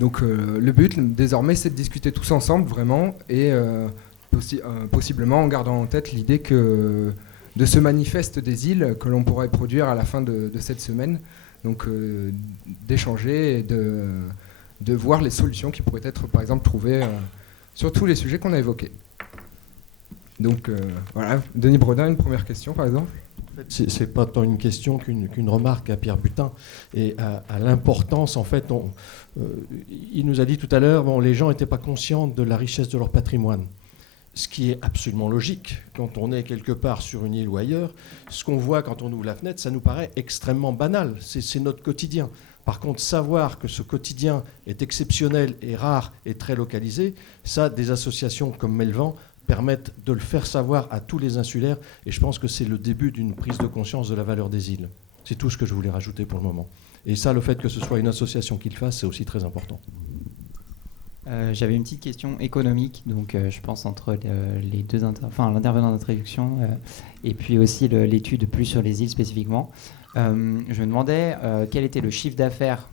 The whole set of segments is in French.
Donc le but désormais c'est de discuter tous ensemble vraiment et possiblement en gardant en tête l'idée que de ce manifeste des îles que l'on pourrait produire à la fin de cette semaine, donc d'échanger et de voir les solutions qui pourraient être par exemple trouvées sur tous les sujets qu'on a évoqués. Donc voilà, Denis Bredin, une première question par exemple. C'est pas tant une question qu'une remarque à Pierre Butin et à l'importance. En fait, il nous a dit tout à l'heure, les gens n'étaient pas conscients de la richesse de leur patrimoine. Ce qui est absolument logique quand on est quelque part sur une île ou ailleurs. Ce qu'on voit quand on ouvre la fenêtre, ça nous paraît extrêmement banal. C'est notre quotidien. Par contre, savoir que ce quotidien est exceptionnel et rare et très localisé, ça, des associations comme Melvan permettent de le faire savoir à tous les insulaires. Et je pense que c'est le début d'une prise de conscience de la valeur des îles. C'est tout ce que je voulais rajouter pour le moment. Et ça, le fait que ce soit une association qui le fasse, c'est aussi très important. J'avais une petite question économique, donc je pense entre les deux l'intervenant d'introduction et puis aussi l'étude plus sur les îles spécifiquement. Je me demandais quel était le chiffre d'affaires,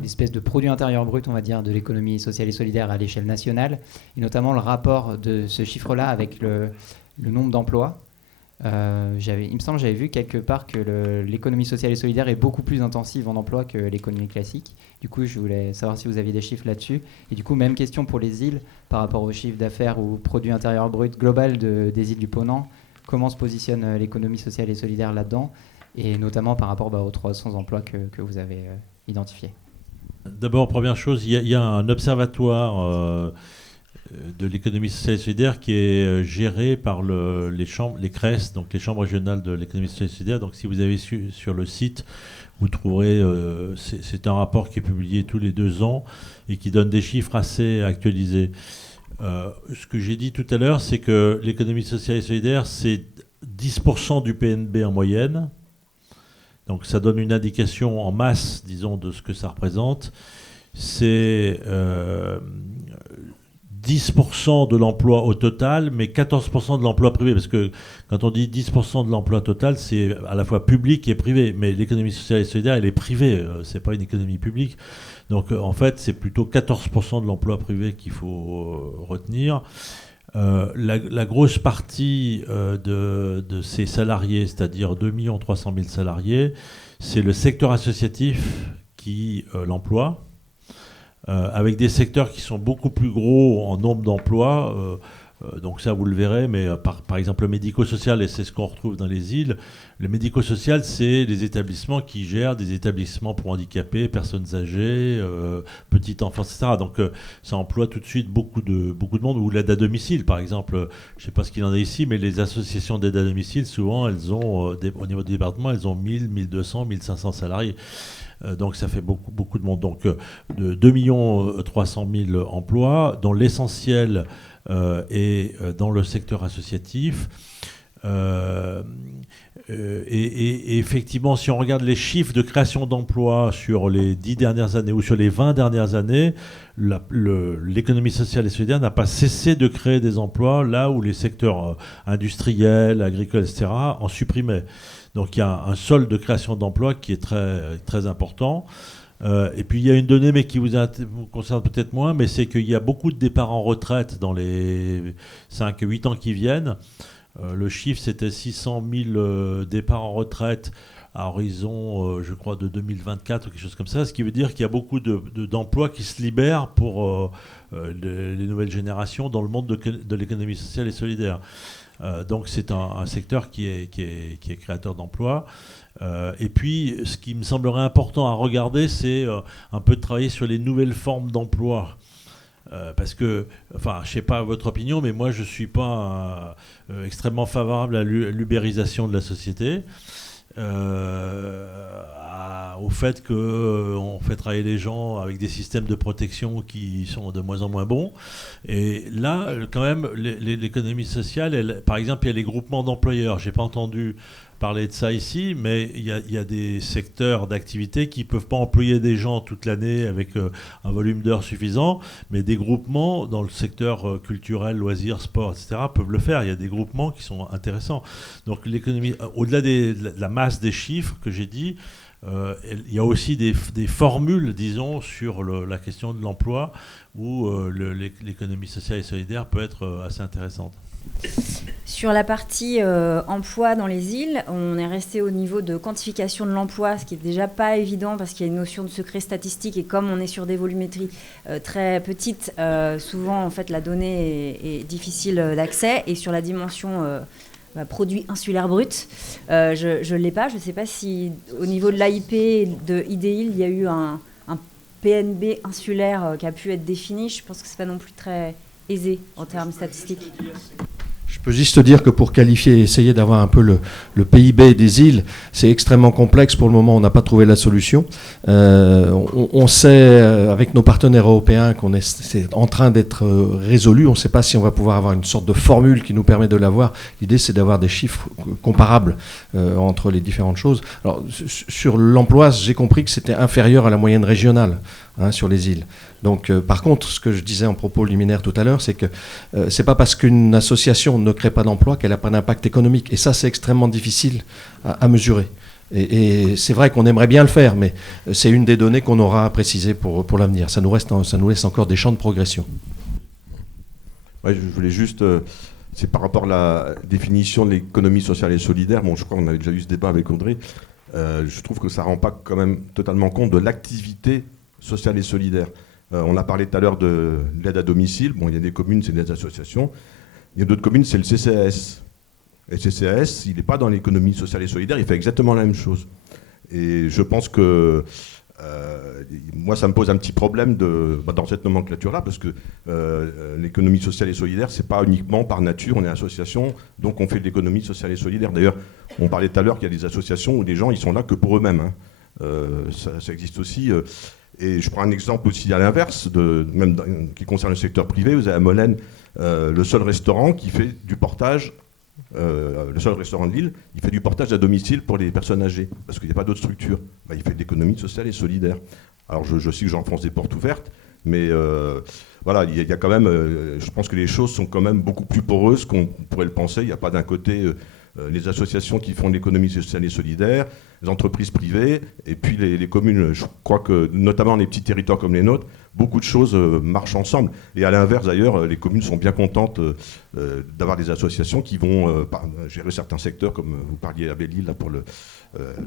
l'espèce de produit intérieur brut, on va dire, de l'économie sociale et solidaire à l'échelle nationale, et notamment le rapport de ce chiffre-là avec le nombre d'emplois. Il me semble que j'avais vu quelque part que l'économie sociale et solidaire est beaucoup plus intensive en emploi que l'économie classique. Du coup, je voulais savoir si vous aviez des chiffres là-dessus. Et du coup, même question pour les îles, par rapport au chiffre d'affaires ou produit intérieur brut global des îles du Ponant. Comment se positionne l'économie sociale et solidaire là-dedans, et notamment par rapport aux 300 emplois que vous avez identifiés. D'abord, première chose, il y a un observatoire de l'économie sociale et solidaire qui est géré par les CRES, donc les chambres régionales de l'économie sociale et solidaire. Donc si vous avez sur le site, vous trouverez, c'est un rapport qui est publié tous les 2 ans et qui donne des chiffres assez actualisés. Ce que j'ai dit tout à l'heure, c'est que l'économie sociale et solidaire, c'est 10% du PNB en moyenne. Donc ça donne une indication en masse, disons, de ce que ça représente. C'est 10% de l'emploi au total, mais 14% de l'emploi privé. Parce que quand on dit 10% de l'emploi total, c'est à la fois public et privé. Mais l'économie sociale et solidaire, elle est privée, c'est pas une économie publique. Donc en fait, c'est plutôt 14% de l'emploi privé qu'il faut retenir. La grosse partie de ces salariés, c'est-à-dire 2 300 000 salariés, c'est le secteur associatif qui l'emploie, avec des secteurs qui sont beaucoup plus gros en nombre d'emplois. Donc ça, vous le verrez, mais par exemple le médico-social, et c'est ce qu'on retrouve dans les îles, le médico-social, c'est les établissements qui gèrent des établissements pour handicapés, personnes âgées, petits enfants, etc. Donc ça emploie tout de suite beaucoup de monde, ou l'aide à domicile, par exemple. Je ne sais pas ce qu'il en a ici, mais les associations d'aide à domicile, souvent, elles ont, au niveau du département, elles ont 1000, 1200, 1500 salariés. Donc ça fait beaucoup de monde. Donc de 2 300 000 emplois, dont l'essentiel est dans le secteur associatif. Et effectivement, si on regarde les chiffres de création d'emplois sur les 10 dernières années ou sur les 20 dernières années, l'économie sociale et solidaire n'a pas cessé de créer des emplois là où les secteurs industriels, agricoles, etc. en supprimaient. Donc il y a un solde de création d'emplois qui est très, très important. Et puis il y a une donnée, mais qui vous concerne peut-être moins, mais c'est qu'il y a beaucoup de départs en retraite dans les 5-8 ans qui viennent. Le chiffre, c'était 600 000 départs en retraite à horizon, je crois, de 2024 ou quelque chose comme ça, ce qui veut dire qu'il y a beaucoup d'emplois qui se libèrent pour les nouvelles générations dans le monde de l'économie sociale et solidaire. Donc c'est un secteur qui est créateur d'emplois. Et puis, ce qui me semblerait important à regarder, c'est un peu de travailler sur les nouvelles formes d'emploi. Parce que, enfin, je ne sais pas votre opinion, mais moi, je ne suis pas extrêmement favorable à l'ubérisation de la société. Au fait qu'on fait travailler les gens avec des systèmes de protection qui sont de moins en moins bons. Et là, quand même, l'économie sociale, par exemple, il y a les groupements d'employeurs. Je n'ai pas entendu parler de ça ici, mais il y a des secteurs d'activité qui ne peuvent pas employer des gens toute l'année avec un volume d'heures suffisant, mais des groupements dans le secteur culturel, loisirs, sport, etc. peuvent le faire. Il y a des groupements qui sont intéressants. Donc l'économie, au-delà de la masse des chiffres que j'ai dit, il y a aussi des formules, disons, sur la question de l'emploi où l'économie sociale et solidaire peut être assez intéressante. Sur la partie emploi dans les îles, on est resté au niveau de quantification de l'emploi, ce qui est déjà pas évident parce qu'il y a une notion de secret statistique et comme on est sur des volumétries très petites, souvent en fait la donnée est difficile d'accès. Et sur la dimension produit insulaire brut, je l'ai pas. Je sais pas si au niveau de l'AIP de IDEIL, il y a eu un PNB insulaire qui a pu être défini. Je pense que c'est pas non plus très aisé en termes statistiques. Je peux juste te dire que pour qualifier et essayer d'avoir un peu le PIB des îles, c'est extrêmement complexe. Pour le moment, on n'a pas trouvé la solution. On sait, avec nos partenaires européens, c'est en train d'être résolu. On ne sait pas si on va pouvoir avoir une sorte de formule qui nous permet de l'avoir. L'idée, c'est d'avoir des chiffres comparables entre les différentes choses. Alors, sur l'emploi, j'ai compris que c'était inférieur à la moyenne régionale sur les îles. Donc, par contre, ce que je disais en propos liminaire tout à l'heure, c'est que c'est pas parce qu'une association ne crée pas d'emploi qu'elle n'a pas d'impact économique. Et ça, c'est extrêmement difficile à mesurer. Et c'est vrai qu'on aimerait bien le faire, mais c'est une des données qu'on aura à préciser pour l'avenir. Ça nous laisse encore des champs de progression. Ouais, je voulais juste... c'est par rapport à la définition de l'économie sociale et solidaire. Bon, je crois qu'on avait déjà eu ce débat avec Audrey. Je trouve que ça ne rend pas quand même totalement compte de l'activité sociale et solidaire. On a parlé tout à l'heure de l'aide à domicile. Bon, il y a des communes, c'est des associations. Il y a d'autres communes, c'est le CCAS. Et le CCAS, il n'est pas dans l'économie sociale et solidaire, il fait exactement la même chose. Et je pense que moi, ça me pose un petit problème dans cette nomenclature-là, parce que l'économie sociale et solidaire, c'est pas uniquement par nature, on est association, donc on fait de l'économie sociale et solidaire. D'ailleurs, on parlait tout à l'heure qu'il y a des associations où les gens, ils sont là que pour eux-mêmes. Ça existe aussi. Et je prends un exemple aussi à l'inverse, qui concerne le secteur privé. Vous avez à Molène le seul restaurant qui fait du portage, le seul restaurant de l'île, il fait du portage à domicile pour les personnes âgées, parce qu'il n'y a pas d'autre structure. Il fait de l'économie sociale et solidaire. Alors je sais que j'enfonce des portes ouvertes, mais voilà, il y a quand même, je pense que les choses sont quand même beaucoup plus poreuses qu'on pourrait le penser. Il n'y a pas d'un côté les associations qui font de l'économie sociale et solidaire, les entreprises privées, et puis les communes. Je crois que, notamment dans les petits territoires comme les nôtres, beaucoup de choses marchent ensemble. Et à l'inverse, d'ailleurs, les communes sont bien contentes d'avoir des associations qui vont gérer certains secteurs, comme vous parliez à Belle-Île là, pour le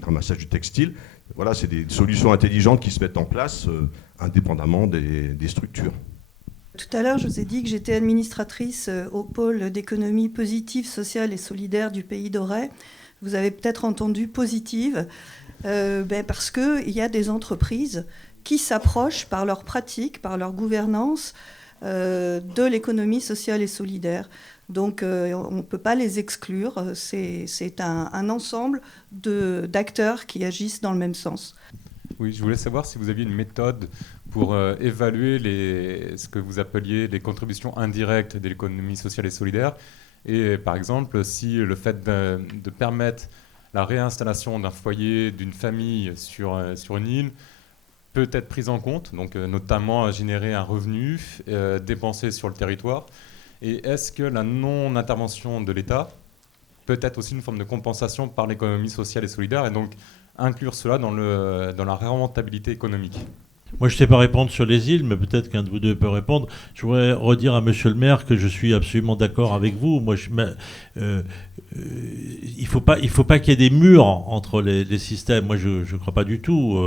ramassage du textile. Voilà, c'est des solutions intelligentes qui se mettent en place indépendamment des structures. Tout à l'heure, je vous ai dit que j'étais administratrice au pôle d'économie positive, sociale et solidaire du Pays d'Auray. Vous avez peut-être entendu positive, parce qu'il y a des entreprises qui s'approchent par leur pratique, par leur gouvernance, de l'économie sociale et solidaire. Donc on ne peut pas les exclure. C'est un ensemble d'acteurs qui agissent dans le même sens. Oui, je voulais savoir si vous aviez une méthode pour évaluer ce que vous appeliez les contributions indirectes de l'économie sociale et solidaire. Et par exemple, si le fait de permettre la réinstallation d'un foyer, d'une famille sur une île peut être prise en compte, donc notamment à générer un revenu dépensé sur le territoire. Et est-ce que la non-intervention de l'État peut être aussi une forme de compensation par l'économie sociale et solidaire, et donc inclure cela dans la rentabilité économique? Moi, je ne sais pas répondre sur les îles, mais peut-être qu'un de vous deux peut répondre. Je voudrais redire à Monsieur le maire que je suis absolument d'accord avec vous. Moi, il faut pas qu'il y ait des murs entre les systèmes. Moi, je ne crois pas du tout.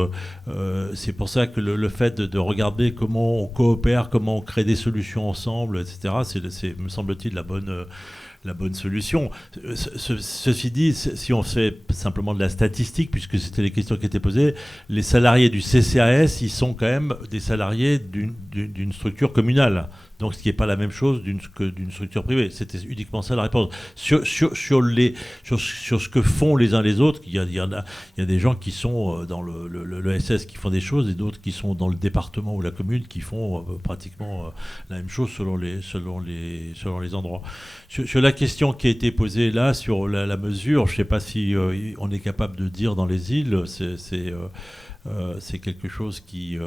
C'est pour ça que le fait de regarder comment on coopère, comment on crée des solutions ensemble, etc., c'est me semble-t-il, la bonne solution. Ceci dit, si on fait simplement de la statistique, puisque c'était les questions qui étaient posées, les salariés du CCAS, ils sont quand même des salariés d'une structure communale. Donc ce qui n'est pas la même chose que d'une structure privée. C'était uniquement ça la réponse. Sur ce que font les uns les autres, il y a des gens qui sont dans le SS qui font des choses, et d'autres qui sont dans le département ou la commune qui font pratiquement la même chose selon les endroits. Sur la question qui a été posée là, sur la mesure, je ne sais pas si on est capable de dire dans les îles, c'est quelque chose qui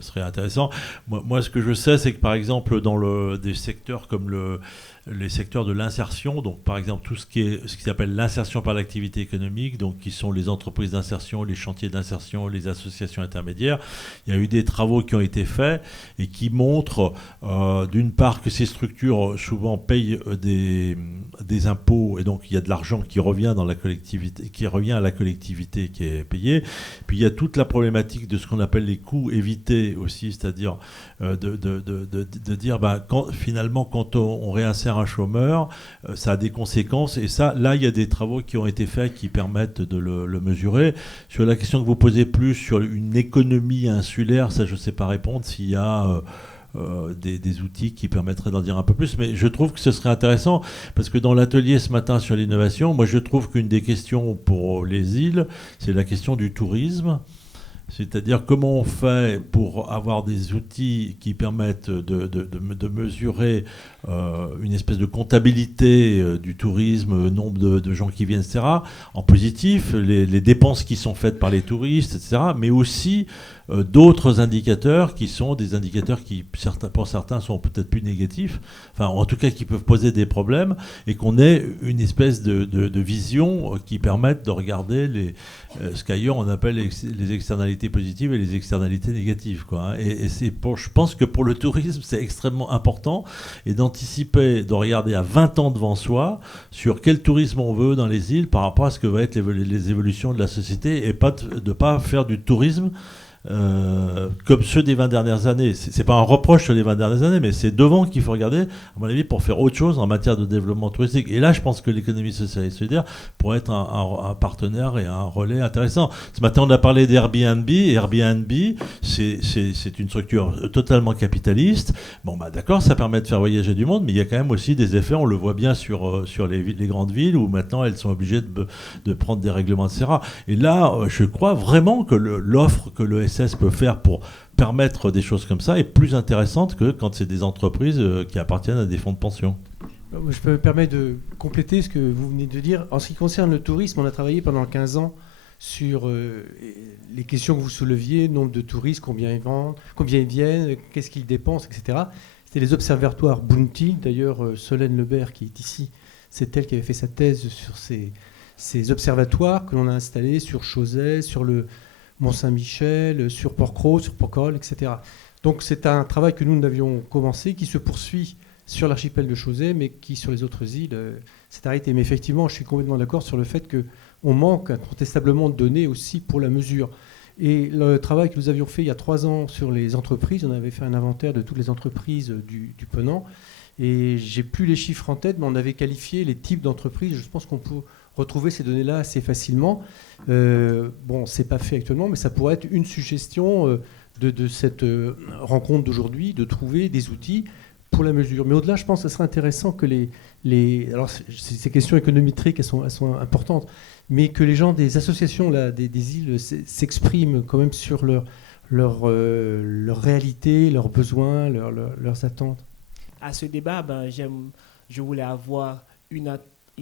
serait intéressant. Moi, ce que je sais, c'est que par exemple, dans des secteurs comme les secteurs de l'insertion, donc par exemple tout ce qui s'appelle l'insertion par l'activité économique, donc qui sont les entreprises d'insertion, les chantiers d'insertion, les associations intermédiaires. Il y a eu des travaux qui ont été faits et qui montrent d'une part que ces structures souvent payent des impôts, et donc il y a de l'argent qui revient dans la collectivité, qui revient à la collectivité qui est payée. Puis il y a toute la problématique de ce qu'on appelle les coûts évités aussi, c'est-à-dire de dire finalement quand on réinsère un chômeur, ça a des conséquences, et ça, là il y a des travaux qui ont été faits qui permettent de le mesurer. Sur la question que vous posez plus sur une économie insulaire, ça je ne sais pas répondre s'il y a des outils qui permettraient d'en dire un peu plus, mais je trouve que ce serait intéressant, parce que dans l'atelier ce matin sur l'innovation, moi je trouve qu'une des questions pour les îles, c'est la question du tourisme. C'est-à-dire comment on fait pour avoir des outils qui permettent de mesurer une espèce de comptabilité du tourisme, nombre de gens qui viennent, etc., en positif, les dépenses qui sont faites par les touristes, etc., mais aussi d'autres indicateurs qui sont des indicateurs qui, pour certains, sont peut-être plus négatifs, enfin en tout cas qui peuvent poser des problèmes, et qu'on ait une espèce de vision qui permette de regarder ce qu'ailleurs on appelle les externalités positives et les externalités négatives, quoi. Et je pense que pour le tourisme, c'est extrêmement important, et d'anticiper, de regarder à 20 ans devant soi sur quel tourisme on veut dans les îles par rapport à ce que vont être les évolutions de la société, et de ne pas faire du tourisme comme ceux des 20 dernières années. C'est pas un reproche sur les 20 dernières années, mais c'est devant qu'il faut regarder, à mon avis, pour faire autre chose en matière de développement touristique. Et là, je pense que l'économie sociale et solidaire pourrait être un partenaire et un relais intéressant. Ce matin, on a parlé d'Airbnb. Airbnb, c'est une structure totalement capitaliste. Bon, d'accord, ça permet de faire voyager du monde, mais il y a quand même aussi des effets, on le voit bien sur les grandes villes, où maintenant, elles sont obligées de prendre des règlements, etc. Et là, je crois vraiment que l'offre que le peut faire pour permettre des choses comme ça est plus intéressante que quand c'est des entreprises qui appartiennent à des fonds de pension. Je me permets de compléter ce que vous venez de dire. En ce qui concerne le tourisme, on a travaillé pendant 15 ans sur les questions que vous souleviez, nombre de touristes, combien ils viennent, qu'est-ce qu'ils dépensent, etc. C'était les observatoires Bounty. D'ailleurs, Solène Lebert, qui est ici, c'est elle qui avait fait sa thèse sur ces observatoires que l'on a installés sur Chauzet, sur le Mont-Saint-Michel, sur Port-Cros, sur Port-Col, etc. Donc c'est un travail que nous avions commencé, qui se poursuit sur l'archipel de Chauzet, mais qui sur les autres îles s'est arrêté. Mais effectivement, je suis complètement d'accord sur le fait qu'on manque incontestablement de données aussi pour la mesure. Et le travail que nous avions fait il y a 3 ans sur les entreprises, on avait fait un inventaire de toutes les entreprises du Ponant, et j'ai plus les chiffres en tête, mais on avait qualifié les types d'entreprises. Je pense qu'on peut retrouver ces données-là assez facilement. Bon, c'est pas fait actuellement, mais ça pourrait être une suggestion de cette rencontre d'aujourd'hui, de trouver des outils pour la mesure. Mais au-delà, je pense que ce serait intéressant que alors ces questions économétriques, elles sont importantes, mais que les gens des associations là, des îles s'expriment quand même sur leur réalité, leurs besoins, leurs attentes. À ce débat, je voulais avoir une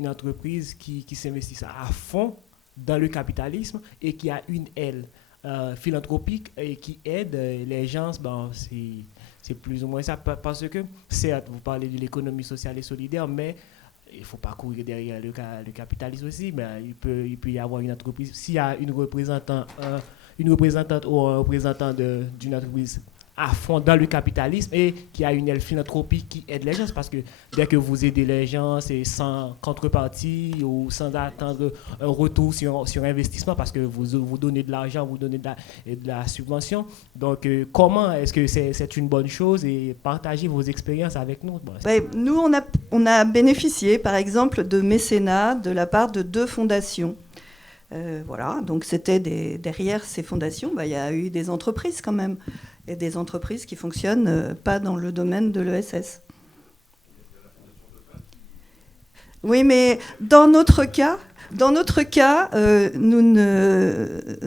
entreprise qui s'investisse à fond dans le capitalisme et qui a une aile philanthropique et qui aide les gens. C'est plus ou moins ça, parce que certes, vous parlez de l'économie sociale et solidaire, mais il ne faut pas courir derrière le capitalisme aussi. Il peut y avoir une entreprise, s'il y a une représentante ou un représentant d'une entreprise à fond dans le capitalisme et qui a une aile philanthropique qui aide les gens, parce que dès que vous aidez les gens, c'est sans contrepartie ou sans attendre un retour sur investissement, parce que vous donnez de l'argent, vous donnez de la subvention. Donc, comment est-ce que c'est une bonne chose, et partagez vos expériences avec nous. Nous, on a bénéficié, par exemple, de mécénat de la part de 2 fondations. Voilà, donc c'était derrière ces fondations, il y a eu des entreprises quand même, et des entreprises qui fonctionnent pas dans le domaine de l'ESS. Oui, mais dans notre cas, nous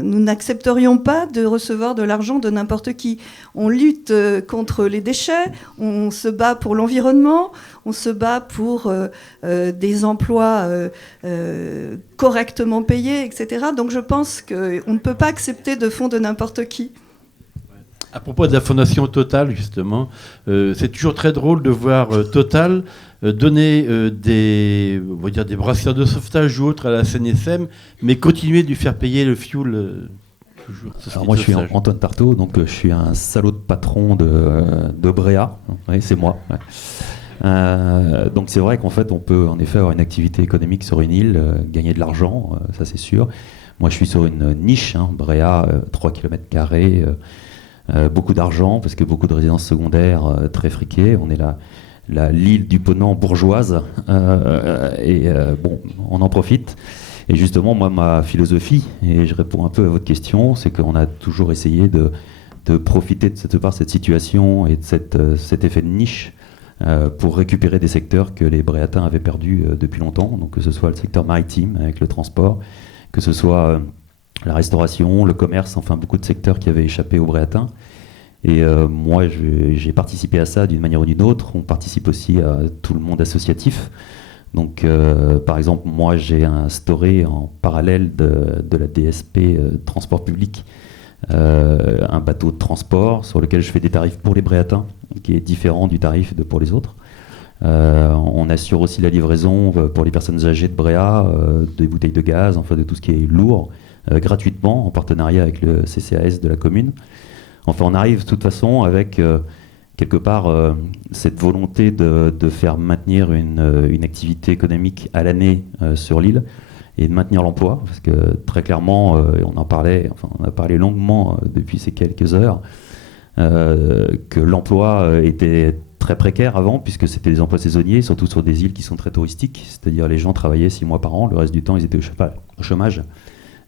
n'accepterions pas de recevoir de l'argent de n'importe qui. On lutte contre les déchets, on se bat pour l'environnement, on se bat pour des emplois correctement payés, etc. Donc je pense qu'on ne peut pas accepter de fonds de n'importe qui. À propos de la fondation Total, justement, c'est toujours très drôle de voir Total donner des brasseurs de sauvetage ou autres à la SNSM, mais continuer de lui faire payer le fuel. Alors moi, je suis Antoine Tarteau, donc je suis un salaud de patron de Bréa. Oui, c'est moi. Ouais. Donc c'est vrai qu'en fait, on peut en effet avoir une activité économique sur une île, gagner de l'argent, ça c'est sûr. Moi, je suis sur une niche, Bréa, 3 km². Beaucoup d'argent, parce que beaucoup de résidences secondaires très friquées. On est l'île du Ponant bourgeoise, bon, on en profite. Et justement, moi, ma philosophie, et je réponds un peu à votre question, c'est qu'on a toujours essayé de profiter de cette situation et de cet effet de niche pour récupérer des secteurs que les Bréatins avaient perdus depuis longtemps, donc que ce soit le secteur maritime avec le transport, que ce soit la restauration, le commerce, enfin beaucoup de secteurs qui avaient échappé aux Bréatins. Et moi, j'ai participé à ça d'une manière ou d'une autre. On participe aussi à tout le monde associatif. Donc, par exemple, moi, j'ai instauré en parallèle de la DSP transport public un bateau de transport sur lequel je fais des tarifs pour les Bréatins, qui est différent du tarif pour les autres. On assure aussi la livraison pour les personnes âgées de Bréa, des bouteilles de gaz, enfin de tout ce qui est lourd, gratuitement, en partenariat avec le CCAS de la commune. Enfin, on arrive de toute façon avec quelque part cette volonté de faire maintenir une activité économique à l'année sur l'île et de maintenir l'emploi, parce que très clairement, on a parlé longuement depuis ces quelques heures, que l'emploi était très précaire avant, puisque c'était des emplois saisonniers, surtout sur des îles qui sont très touristiques, c'est-à-dire les gens travaillaient 6 mois par an, le reste du temps ils étaient au chômage.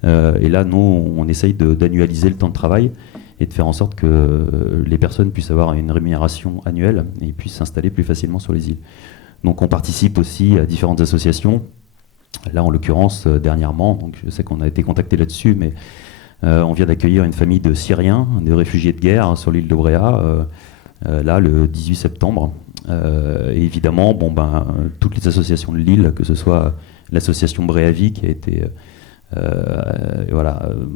Et là, nous, on essaye d'annualiser le temps de travail et de faire en sorte que les personnes puissent avoir une rémunération annuelle et puissent s'installer plus facilement sur les îles. Donc on participe aussi à différentes associations. Là, en l'occurrence, dernièrement, donc je sais qu'on a été contacté là-dessus, mais on vient d'accueillir une famille de Syriens, de réfugiés de guerre sur l'île de Bréa, là, le 18 septembre. Et évidemment, toutes les associations de l'île, que ce soit l'association Bréavie qui a été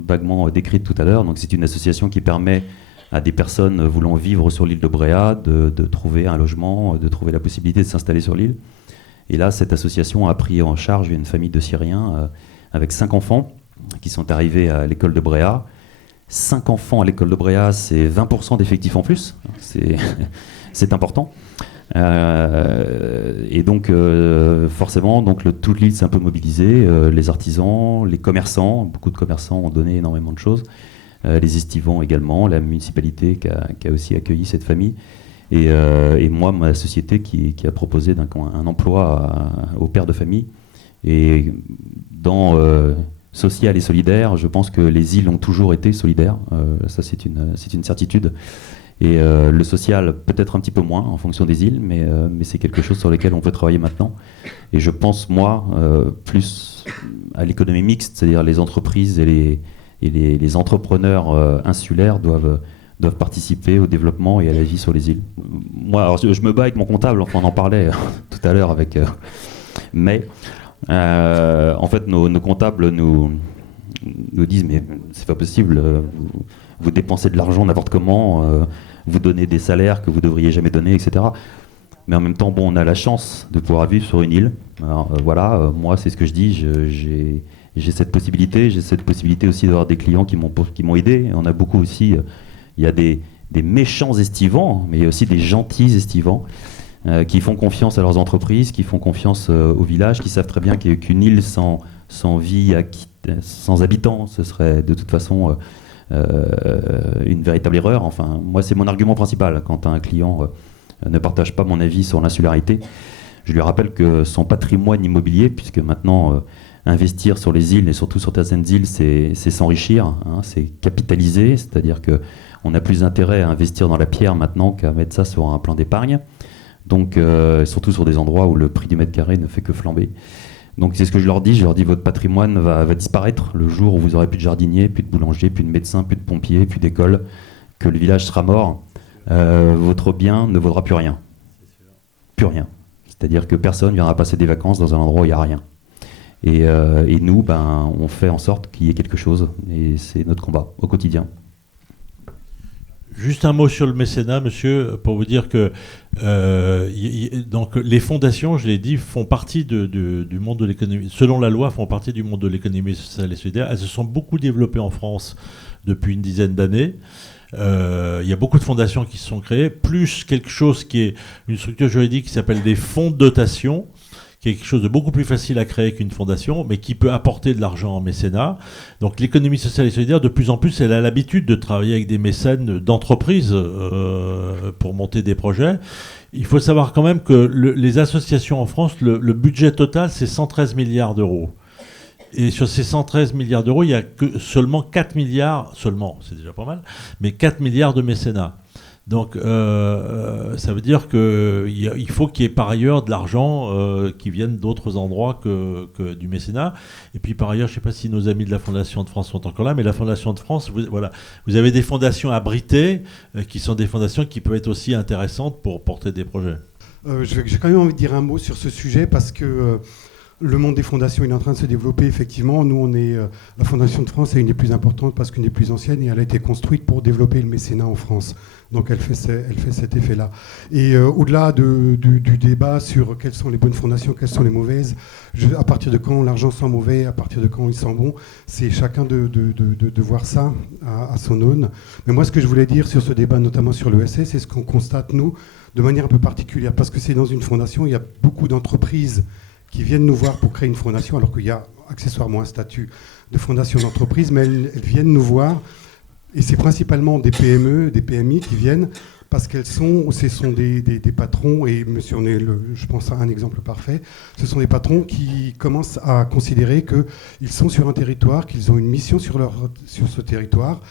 vaguement décrite tout à l'heure. Donc c'est une association qui permet à des personnes voulant vivre sur l'île de Bréa de trouver un logement, de trouver la possibilité de s'installer sur l'île. Et là, cette association a pris en charge une famille de Syriens avec 5 enfants qui sont arrivés à l'école de Bréa. 5 enfants à l'école de Bréa, c'est 20% d'effectifs en plus. C'est important. Et donc forcément, toute l'île s'est un peu mobilisée, les artisans, les commerçants, beaucoup de commerçants ont donné énormément de choses, les estivants également, la municipalité qui a aussi accueilli cette famille, et moi, ma société qui a proposé un emploi aux pères de famille. Et dans social et solidaire, je pense que les îles ont toujours été solidaires, ça c'est une certitude. Et le social, peut-être un petit peu moins en fonction des îles, mais c'est quelque chose sur lequel on peut travailler maintenant. Et je pense, moi, plus à l'économie mixte, c'est-à-dire les entreprises et les entrepreneurs insulaires doivent participer au développement et à la vie sur les îles. Moi, alors, je me bats avec mon comptable, enfin, on en parlait tout à l'heure avec... mais, en fait, nos comptables nous disent, mais c'est pas possible, vous dépensez de l'argent n'importe comment, vous donnez des salaires que vous devriez jamais donner, etc. Mais en même temps, on a la chance de pouvoir vivre sur une île. Alors, moi, c'est ce que je dis, j'ai cette possibilité. J'ai cette possibilité aussi d'avoir des clients qui m'ont aidé. On a beaucoup aussi, il y a des méchants estivants, mais il y a aussi des gentils estivants qui font confiance à leurs entreprises, qui font confiance au village, qui savent très bien qu'une île sans vie, sans habitants, ce serait de toute façon... une véritable erreur. Enfin, moi, c'est mon argument principal. Quand un client ne partage pas mon avis sur l'insularité, je lui rappelle que son patrimoine immobilier, puisque maintenant, investir sur les îles et surtout sur certaines îles, c'est s'enrichir, c'est capitaliser, c'est-à-dire qu'on a plus intérêt à investir dans la pierre maintenant qu'à mettre ça sur un plan d'épargne. Donc, surtout sur des endroits où le prix du mètre carré ne fait que flamber. Donc c'est ce que je leur dis, votre patrimoine va disparaître le jour où vous n'aurez plus de jardiniers, plus de boulangers, plus de médecins, plus de pompiers, plus d'écoles, que le village sera mort, votre bien ne vaudra plus rien. Plus rien. C'est-à-dire que personne ne viendra passer des vacances dans un endroit où il n'y a rien. Et nous, on fait en sorte qu'il y ait quelque chose, et c'est notre combat au quotidien. Juste un mot sur le mécénat, monsieur, pour vous dire que donc les fondations, je l'ai dit, font partie du monde de l'économie. Selon la loi, font partie du monde de l'économie sociale et solidaire. Elles se sont beaucoup développées en France depuis une dizaine d'années. Il y a beaucoup de fondations qui se sont créées, plus quelque chose qui est une structure juridique qui s'appelle des fonds de dotation, qui est quelque chose de beaucoup plus facile à créer qu'une fondation, mais qui peut apporter de l'argent en mécénat. Donc l'économie sociale et solidaire, de plus en plus, elle a l'habitude de travailler avec des mécènes d'entreprises pour monter des projets. Il faut savoir quand même que les associations en France, le budget total, c'est 113 milliards d'euros. Et sur ces 113 milliards d'euros, il n'y a que seulement 4 milliards, c'est déjà pas mal, mais 4 milliards de mécénat. Donc ça veut dire qu'il faut qu'il y ait par ailleurs de l'argent qui vienne d'autres endroits que du mécénat. Et puis par ailleurs, je ne sais pas si nos amis de la Fondation de France sont encore là, mais la Fondation de France, vous avez des fondations abritées qui sont des fondations qui peuvent être aussi intéressantes pour porter des projets. J'ai quand même envie de dire un mot sur ce sujet parce que le monde des fondations il est en train de se développer, effectivement. Nous, la Fondation de France est une des plus importantes parce qu'une des plus anciennes et elle a été construite pour développer le mécénat en France. Donc elle fait cet effet-là. Et au-delà du débat sur quelles sont les bonnes fondations, quelles sont les mauvaises, à partir de quand l'argent sent mauvais, à partir de quand il sent bon, c'est chacun de voir ça à son aune. Mais moi, ce que je voulais dire sur ce débat, notamment sur l'ESS, c'est ce qu'on constate, nous, de manière un peu particulière. Parce que c'est dans une fondation, il y a beaucoup d'entreprises qui viennent nous voir pour créer une fondation, alors qu'il y a accessoirement un statut de fondation d'entreprise, mais elles viennent nous voir, et c'est principalement des PME, des PMI qui viennent, parce ce sont des patrons, et monsieur, je pense à un exemple parfait, ce sont des patrons qui commencent à considérer qu'ils sont sur un territoire, qu'ils ont une mission sur ce territoire.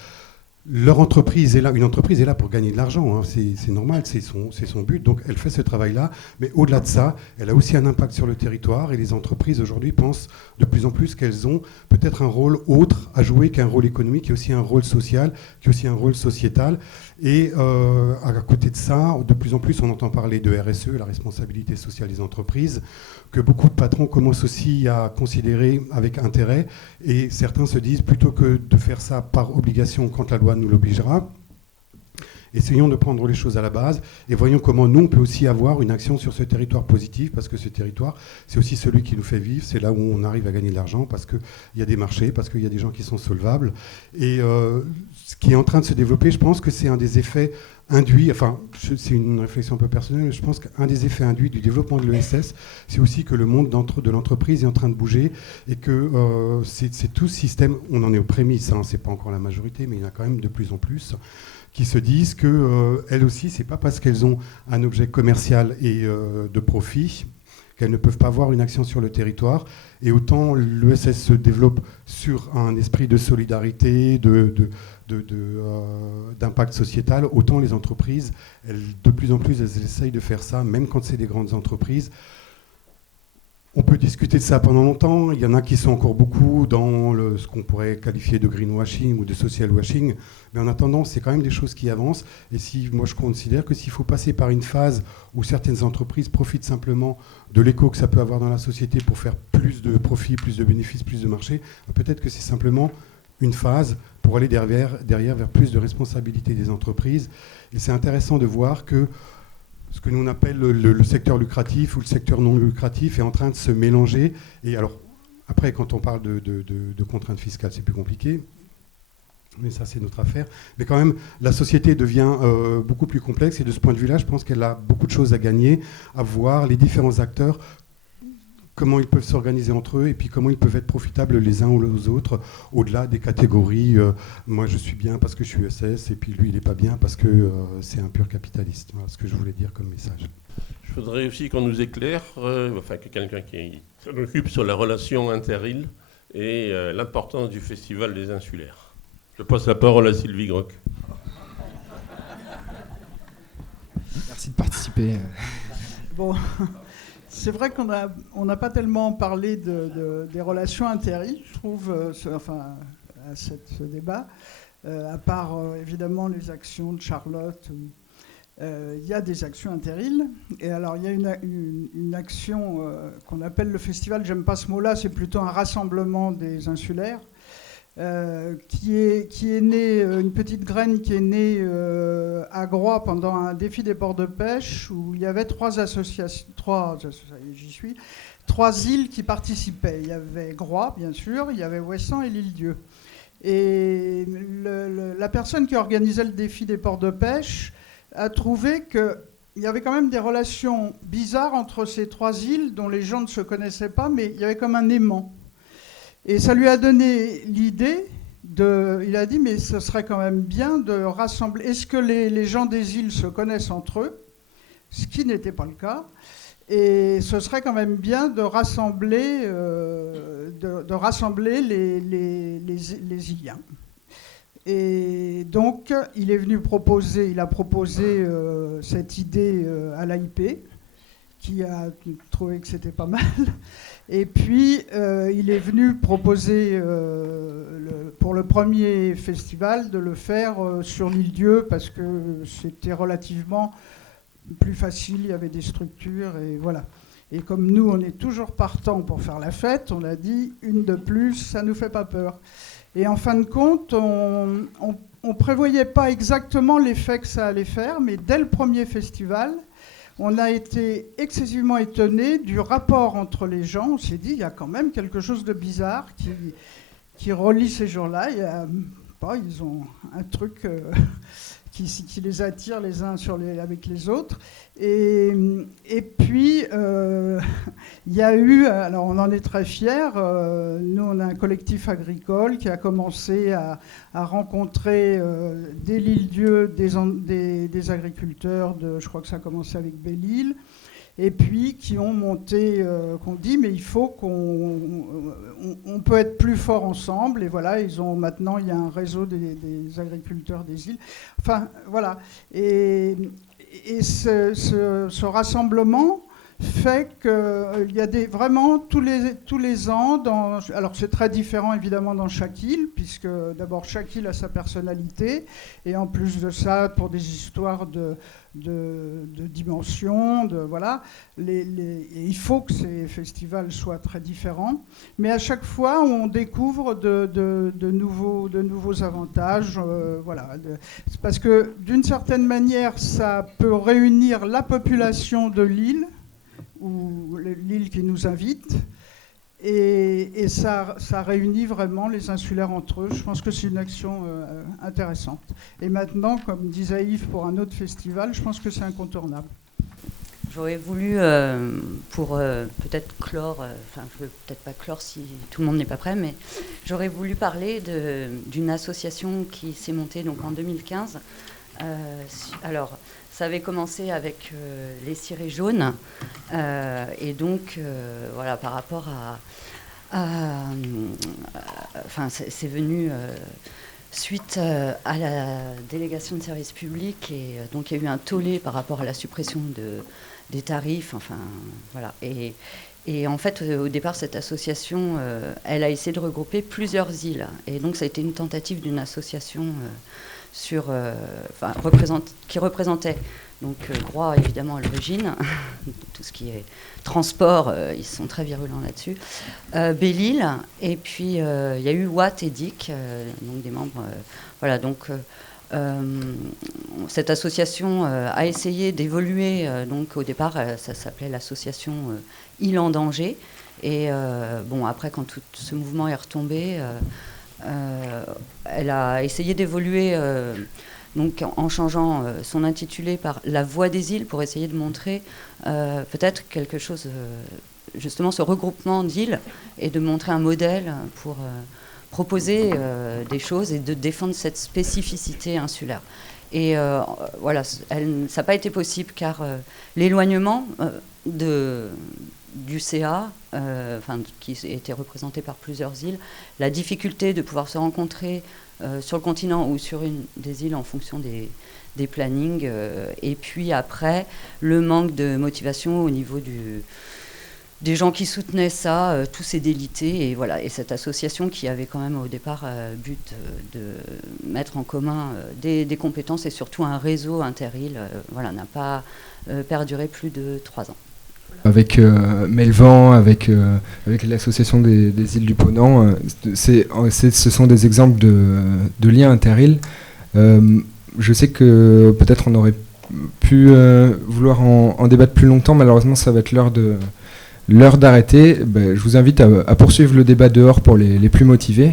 Leur entreprise est là, une entreprise est là pour gagner de l'argent, hein, c'est normal, c'est son but, donc elle fait ce travail-là, mais au-delà de ça, elle a aussi un impact sur le territoire, et les entreprises aujourd'hui pensent de plus en plus qu'elles ont peut-être un rôle autre à jouer qu'un rôle économique, qui est aussi un rôle social, qui est aussi un rôle sociétal, et à côté de ça, de plus en plus, on entend parler de RSE, la responsabilité sociale des entreprises, que beaucoup de patrons commencent aussi à considérer avec intérêt, et certains se disent, plutôt que de faire ça par obligation quand la loi nous l'obligera, essayons de prendre les choses à la base et voyons comment nous, on peut aussi avoir une action sur ce territoire positif, parce que ce territoire, c'est aussi celui qui nous fait vivre, c'est là où on arrive à gagner de l'argent, parce qu'il y a des marchés, parce qu'il y a des gens qui sont solvables. Et ce qui est en train de se développer, je pense que c'est un des effets induits, enfin, c'est une réflexion un peu personnelle, mais je pense qu'un des effets induits du développement de l'ESS, c'est aussi que le monde de l'entreprise est en train de bouger et que c'est tout ce système, on en est aux prémices, hein, c'est pas encore la majorité, mais il y en a quand même de plus en plus, qui se disent qu'elles aussi, c'est pas parce qu'elles ont un objet commercial et de profit qu'elles ne peuvent pas avoir une action sur le territoire. Et autant l'ESS se développe sur un esprit de solidarité, d'impact sociétal, autant les entreprises, de plus en plus, elles essayent de faire ça, même quand c'est des grandes entreprises. On peut discuter de ça pendant longtemps. Il y en a qui sont encore beaucoup dans ce qu'on pourrait qualifier de greenwashing ou de social washing. Mais en attendant, c'est quand même des choses qui avancent. Et moi, je considère que s'il faut passer par une phase où certaines entreprises profitent simplement de l'écho que ça peut avoir dans la société pour faire plus de profits, plus de bénéfices, plus de marché, peut-être que c'est simplement une phase pour aller derrière vers plus de responsabilité des entreprises. Et c'est intéressant de voir que ce que nous on appelle le secteur lucratif ou le secteur non lucratif est en train de se mélanger. Et alors, après, quand on parle de contraintes fiscales, c'est plus compliqué. Mais ça, c'est notre affaire. Mais quand même, la société devient beaucoup plus complexe. Et de ce point de vue-là, je pense qu'elle a beaucoup de choses à gagner, à voir les différents acteurs, comment ils peuvent s'organiser entre eux et puis comment ils peuvent être profitables les uns aux autres, au-delà des catégories. Moi, je suis bien parce que je suis SS et puis lui, il n'est pas bien parce que c'est un pur capitaliste. Voilà ce que je voulais dire comme message. Je voudrais aussi qu'on nous éclaire, que quelqu'un qui s'en occupe sur la relation inter-îles et l'importance du Festival des Insulaires. Je passe la parole à Sylvie Groc. Merci de participer. Bon, c'est vrai qu'on n'a pas tellement parlé des relations inter-îles, je trouve, à ce débat, à part évidemment les actions de Charlotte. Il y a des actions inter-îles. Et alors, il y a une action qu'on appelle le festival, j'aime pas ce mot-là, c'est plutôt un rassemblement des insulaires, qui est née, une petite graine qui est née à Groix pendant un défi des ports de pêche où il y avait trois îles qui participaient. Il y avait Groix, bien sûr, il y avait Ouessant et l'Île-Dieu. Et la personne qui organisait le défi des ports de pêche a trouvé qu'il y avait quand même des relations bizarres entre ces trois îles dont les gens ne se connaissaient pas, mais il y avait comme un aimant. Et ça lui a donné l'idée il a dit, mais ce serait quand même bien de rassembler. Est-ce que les gens des îles se connaissent entre eux? Ce qui n'était pas le cas. Et ce serait quand même bien de rassembler, les Iliens. Et donc, il a proposé cette idée à l'AIP, qui a trouvé que c'était pas mal. Et puis, il est venu proposer pour le premier festival de le faire sur l'Île-Dieu, parce que c'était relativement plus facile, il y avait des structures, et voilà. Et comme nous, on est toujours partants pour faire la fête, on a dit, une de plus, ça ne nous fait pas peur. Et en fin de compte, on ne prévoyait pas exactement l'effet que ça allait faire, mais dès le premier festival, on a été excessivement étonnés du rapport entre les gens. On s'est dit, il y a quand même quelque chose de bizarre qui relie ces gens-là. Ils ont un truc qui les attire les uns avec les autres. Et puis, il y a eu, alors on en est très fiers, nous on a un collectif agricole qui a commencé à rencontrer dès l'Île-Dieu des agriculteurs, je crois que ça a commencé avec Belle-Île, et puis qui ont monté, qu'on dit, mais il faut on peut être plus fort ensemble, et voilà, maintenant il y a un réseau des agriculteurs des îles. Enfin, voilà. Et ce rassemblement fait qu'il y a vraiment tous les ans, alors c'est très différent évidemment dans chaque île, puisque d'abord chaque île a sa personnalité, et en plus de ça, pour des histoires de dimension, voilà, il faut que ces festivals soient très différents, mais à chaque fois on découvre de nouveaux avantages, voilà, parce que d'une certaine manière ça peut réunir la population de l'île, ou l'île qui nous invite, et ça réunit vraiment les insulaires entre eux. Je pense que c'est une action intéressante. Et maintenant, comme disait Yves pour un autre festival, je pense que c'est incontournable. J'aurais voulu, pour peut-être clore, enfin je ne veux peut-être pas clore si tout le monde n'est pas prêt, mais j'aurais voulu parler d'une association qui s'est montée donc, en 2015. Alors, ça avait commencé avec les cirés jaunes, et donc voilà, par rapport enfin, c'est venu suite à la délégation de service public, et donc il y a eu un tollé par rapport à la suppression des tarifs, enfin voilà. Et en fait, au départ, cette association, elle a essayé de regrouper plusieurs îles, et donc ça a été une tentative d'une association qui représentait donc Groix évidemment à l'origine, tout ce qui est transport, ils sont très virulents là-dessus, Belle-Île, et puis il y a eu Watt et Dick, donc des membres, voilà, donc cette association a essayé d'évoluer, donc au départ ça s'appelait l'association Île en danger, et bon, après quand tout ce mouvement est retombé, elle a essayé d'évoluer donc en changeant son intitulé par La Voix des îles, pour essayer de montrer peut-être quelque chose, justement ce regroupement d'îles, et de montrer un modèle pour proposer des choses et de défendre cette spécificité insulaire. Et voilà, ça n'a pas été possible car l'éloignement du CA, qui était représenté par plusieurs îles, la difficulté de pouvoir se rencontrer sur le continent ou sur une des îles en fonction des plannings, et puis après le manque de motivation au niveau des gens qui soutenaient ça, tout s'est délité, et voilà. Et cette association qui avait quand même au départ but de mettre en commun des compétences et surtout un réseau inter-îles, voilà, n'a pas perduré plus de 3 ans. avec Melvan, avec l'association des îles du Ponant. Ce sont des exemples de liens inter-îles. Je sais que peut-être on aurait pu vouloir en débattre plus longtemps. Malheureusement, ça va être l'heure d'arrêter. Je vous invite à poursuivre le débat dehors pour les plus motivés.